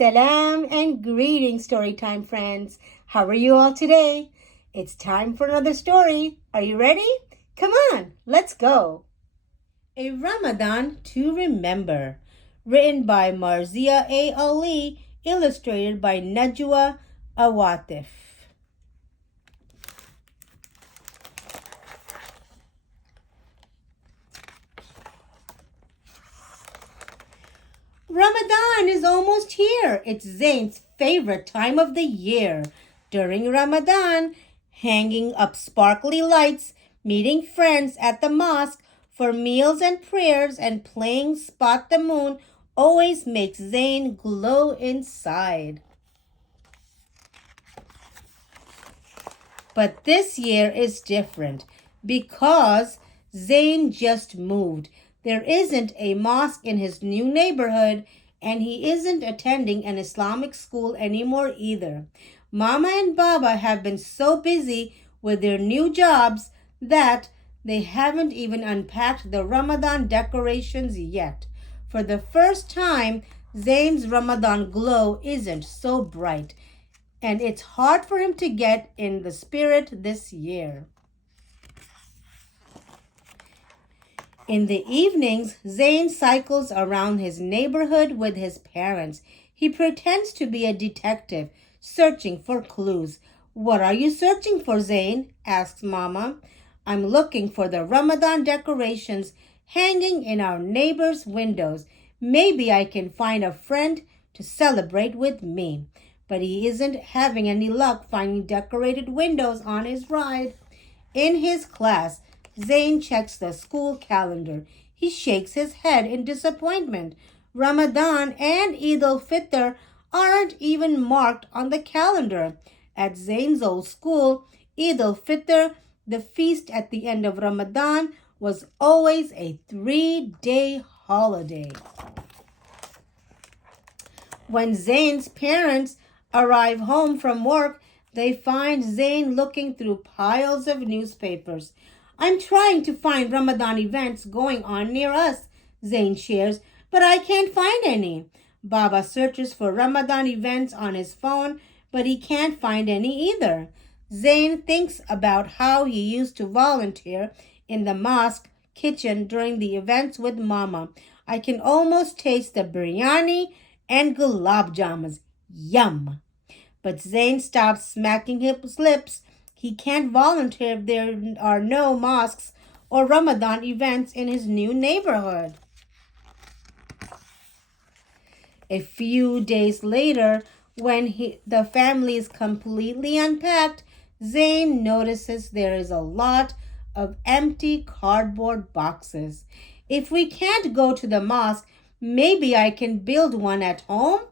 Salam and greetings, Storytime friends. How are you all today? It's time for another story. Are you ready? Come on, let's go. A Ramadan to Remember, written by Marzia A. Ali, illustrated by Najwa Awatif. Ramadan is almost here. It's Zain's favorite time of the year. During Ramadan, hanging up sparkly lights, meeting friends at the mosque for meals and prayers, and playing Spot the Moon always makes Zain glow inside. But this year is different because Zain just moved. There isn't a mosque in his new neighborhood, and he isn't attending an Islamic school anymore either. Mama and Baba have been so busy with their new jobs that they haven't even unpacked the Ramadan decorations yet. For the first time, Zain's Ramadan glow isn't so bright, and it's hard for him to get in the spirit this year. In the evenings, Zain cycles around his neighborhood with his parents. He pretends to be a detective, searching for clues. "What are you searching for, Zain?" asks Mama. "I'm looking for the Ramadan decorations hanging in our neighbor's windows. Maybe I can find a friend to celebrate with me." But he isn't having any luck finding decorated windows on his ride. In his class, Zain checks the school calendar. He shakes his head in disappointment. Ramadan and al-Fitr aren't even marked on the calendar. At Zain's old school, al-Fitr, the feast at the end of Ramadan, was always a 3-day holiday. When Zain's parents arrive home from work, they find Zain looking through piles of newspapers. "I'm trying to find Ramadan events going on near us," Zain shares, "but I can't find any." Baba searches for Ramadan events on his phone, but he can't find any either. Zain thinks about how he used to volunteer in the mosque kitchen during the events with Mama. "I can almost taste the biryani and gulab jamuns. Yum!" But Zain stops smacking his lips. He can't volunteer if there are no mosques or Ramadan events in his new neighborhood. A few days later, when the family is completely unpacked, Zain notices there is a lot of empty cardboard boxes. "If we can't go to the mosque, maybe I can build one at home?"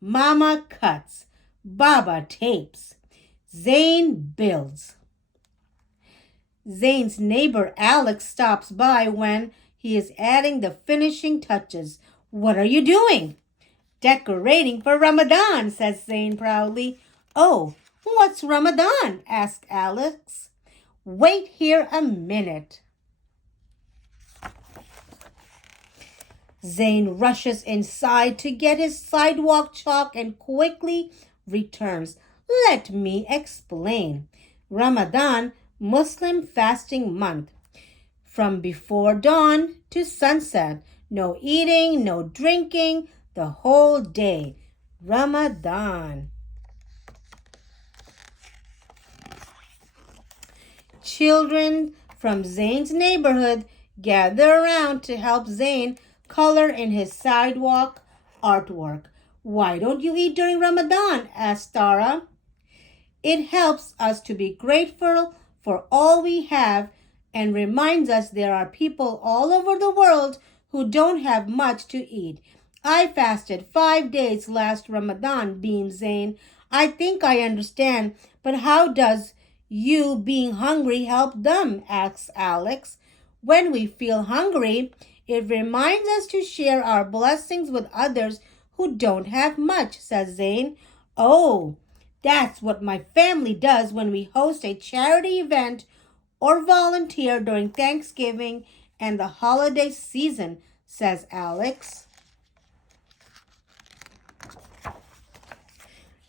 Mama cuts. Baba tapes. Zain builds. Zain's neighbor Alex stops by when he is adding the finishing touches. "What are you doing?" "Decorating for Ramadan," says Zain proudly. "Oh, what's Ramadan?" asks Alex. "Wait here a minute." Zain rushes inside to get his sidewalk chalk and quickly returns. "Let me explain. Ramadan, Muslim fasting month. From before dawn to sunset. No eating, no drinking, the whole day. Ramadan." Children from Zain's neighborhood gather around to help Zain color in his sidewalk artwork. "Why don't you eat during Ramadan?" asks Tara. "It helps us to be grateful for all we have and reminds us there are people all over the world who don't have much to eat. I fasted 5 days last Ramadan," beamed Zain. "I think I understand, but how does you being hungry help them?" asks Alex. "When we feel hungry, it reminds us to share our blessings with others who don't have much," says Zain. "Oh, that's what my family does when we host a charity event or volunteer during Thanksgiving and the holiday season," says Alex.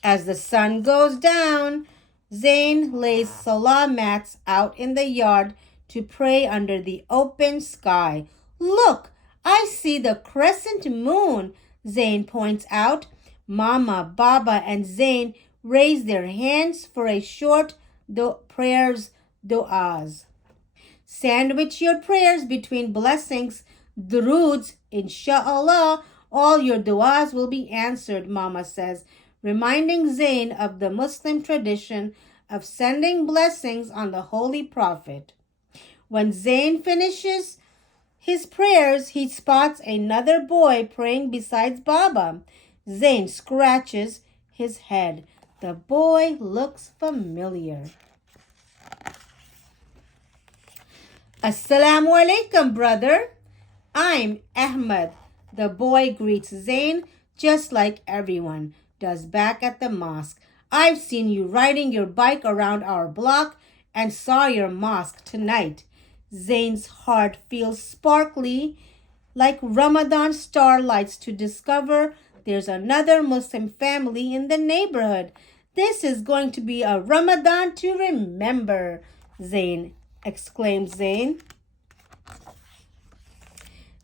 As the sun goes down, Zain lays salah mats out in the yard to pray under the open sky. Look, I see the crescent moon, Zain points out. Mama, Baba, and Zain raise their hands for a short prayers, du'as. Sandwich your prayers between blessings, duroods, inshallah. All your du'as will be answered, Mama says, reminding Zain of the Muslim tradition of sending blessings on the Holy Prophet. When Zain finishes his prayers, he spots another boy praying besides Baba. Zain scratches his head. The boy looks familiar. Assalamu alaikum, brother. I'm Ahmed. The boy greets Zain just like everyone does back at the mosque. I've seen you riding your bike around our block and saw your mosque tonight. Zain's heart feels sparkly like Ramadan starlights to discover there's another Muslim family in the neighborhood. This is going to be a Ramadan to remember, Zain exclaims Zain.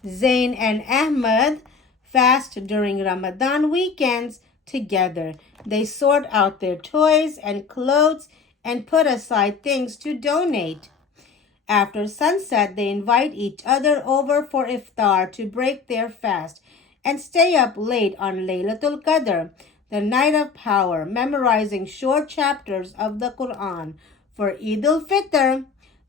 Zain and Ahmed fast during Ramadan weekends together. They sort out their toys and clothes and put aside things to donate. After sunset, they invite each other over for iftar to break their fast and stay up late on Laylatul Qadr, the night of power, memorizing short chapters of the Quran. For Eid al-Fitr,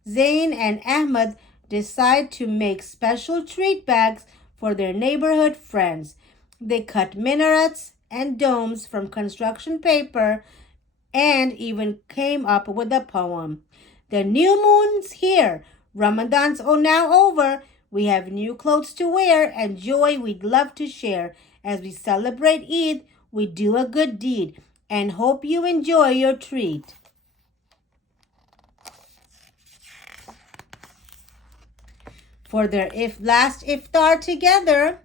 Zain and Ahmed decide to make special treat bags for their neighborhood friends. They cut minarets and domes from construction paper and even came up with a poem. The new moon's here. Ramadan's now over. We have new clothes to wear and joy we'd love to share. As we celebrate Eid, we do a good deed and hope you enjoy your treat. For their last iftar together,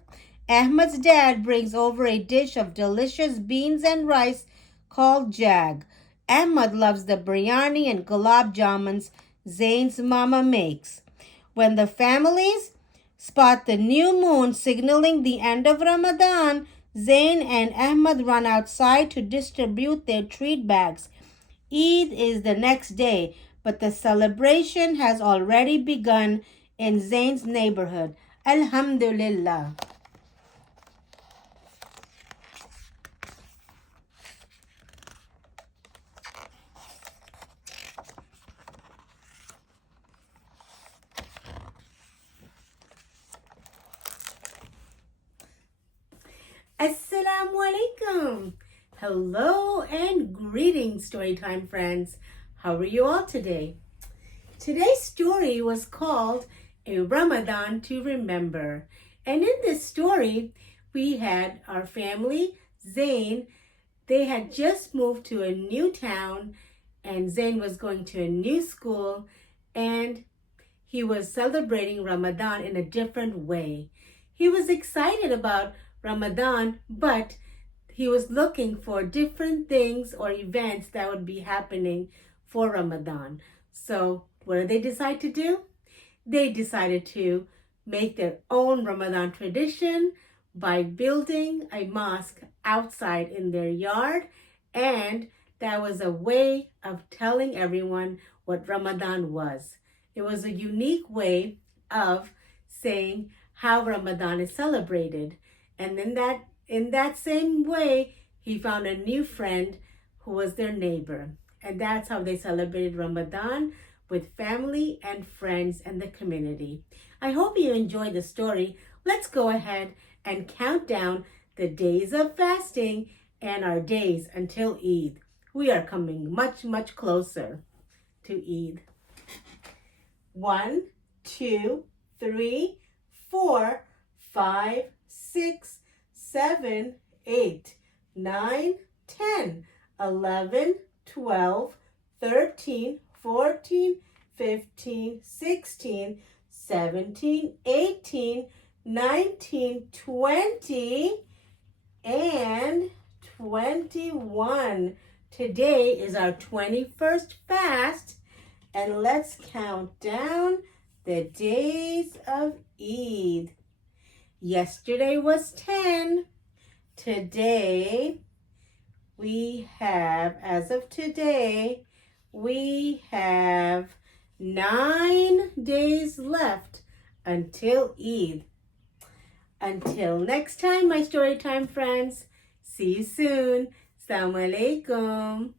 Ahmed's dad brings over a dish of delicious beans and rice called jag. Ahmed loves the biryani and gulab jamuns Zain's mama makes. When the families spot the new moon signaling the end of Ramadan, Zain and Ahmed run outside to distribute their treat bags. Eid is the next day, but the celebration has already begun in Zain's neighborhood. Alhamdulillah. Assalamu alaikum. Hello and greetings, Storytime friends. How are you all today? Today's story was called A Ramadan to Remember. And in this story, we had our family, Zain. They had just moved to a new town and Zain was going to a new school and he was celebrating Ramadan in a different way. He was excited about Ramadan, but he was looking for different things or events that would be happening for Ramadan. So what did they decide to do? They decided to make their own Ramadan tradition by building a mosque outside in their yard, and that was a way of telling everyone what Ramadan was. It was a unique way of saying how Ramadan is celebrated. And in that same way, he found a new friend who was their neighbor. And that's how they celebrated Ramadan, with family and friends and the community. I hope you enjoyed the story. Let's go ahead and count down the days of fasting and our days until Eid. We are coming much, much closer to Eid. 1, 2, 3, 4, 5, 6, 7, 8, 9, 10, 11, 12, 13, 14, 15, 16, 17, 18, 19, 20, and 21. Today is our 21st fast, and let's count down the days of Eid. Yesterday was 10. Today, as of today, we have 9 days left until Eid. Until next time, my storytime friends. See you soon. Assalamu alaikum.